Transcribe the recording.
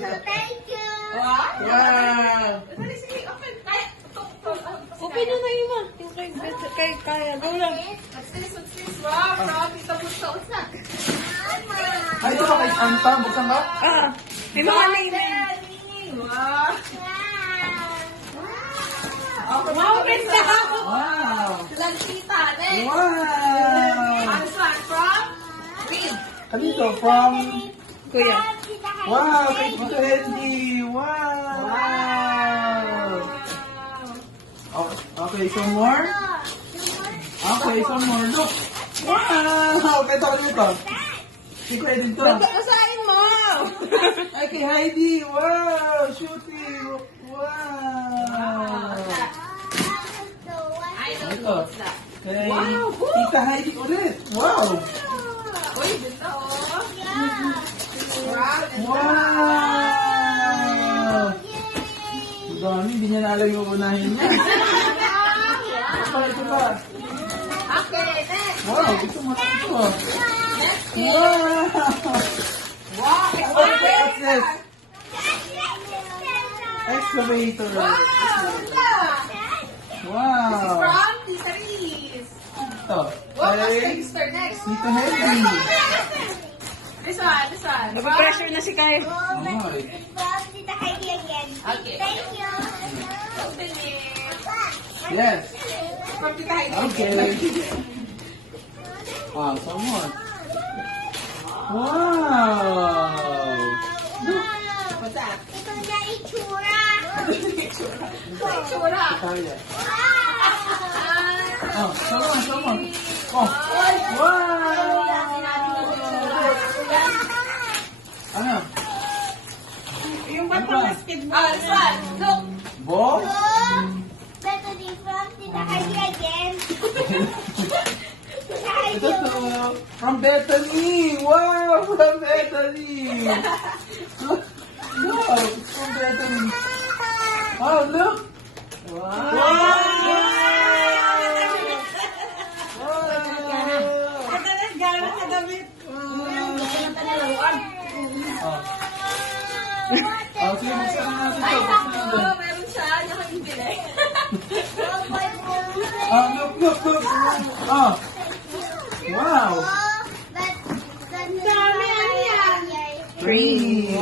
Thank you. Wow! Sige, open. Kaya, Open nyo na yun, yung kay Kaya. Go lang. What's this? Wow, from Tita Busto. What's that? Ay, ito ba kay Anta? Buksan ba? Ah, may mga name. Wow. Wow, ganda ako. Wow! Lang tita. Next. Wow! This one from Reed. Ano ito? From... Kuya. Wow! Kay Tito Hendy! Wow! Okay, some more? Okay, some more. Look! Wow! Kaya ito ito. Si Kuya din ito. Basahin mo. Ay, kay Heidi! Wow! Shooting! Wow! I don't Ito. know what's that. Kay Wow! Tita Heidi ulit! Wow! Uy, dito oh. Wow, Wow! Ang dami, hindi niya na alam yung unahin niya. Ito ba? Okay, next. Wow, gusto mo na ito. Next is, Wow! wow, What's this? Excavator. wow, ganda. Wow! From Tita Riz. Ito. Wow, Kay sister, next. Tita Henry. This one. Nag-pressure na si Kaya. Ay. Okay. Thank you. Open it. Yes. From Tita Heidi. Okay. Ah, some more. Wow! What's that? Ito na itsura. Tsura. Kaya. Wow. Oh, some more, some more. Oh, wow! Ano? Yung Ano bato ba? na skateboard. Ah, this one. Look. Ball? Bethany from Tita Heidi again. Tita Heidi. Ito to. From Bethany! Wow! From Bethany! Look! Wow! It's from Bethany! Oh, look! Wow! Wow! Ganda na galit sa damit. Oh, sige, buksan na natin Ay, ito. Buksan nako. natin. Meron siya. Nakakibili. Oh, look, look, look! Oh! Wow! Dami, ano yan? Three!